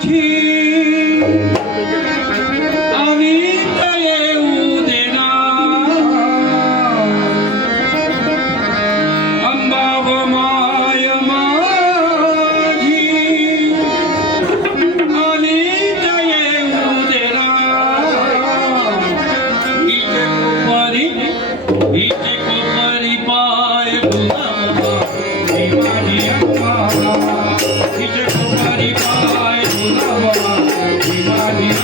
Keep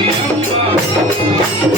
Oh, oh, oh,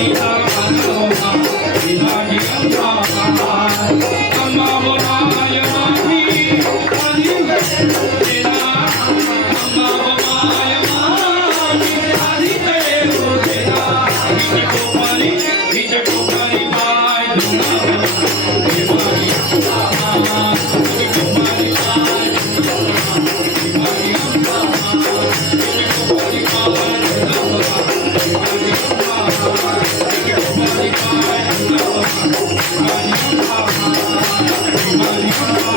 Amen. Oh,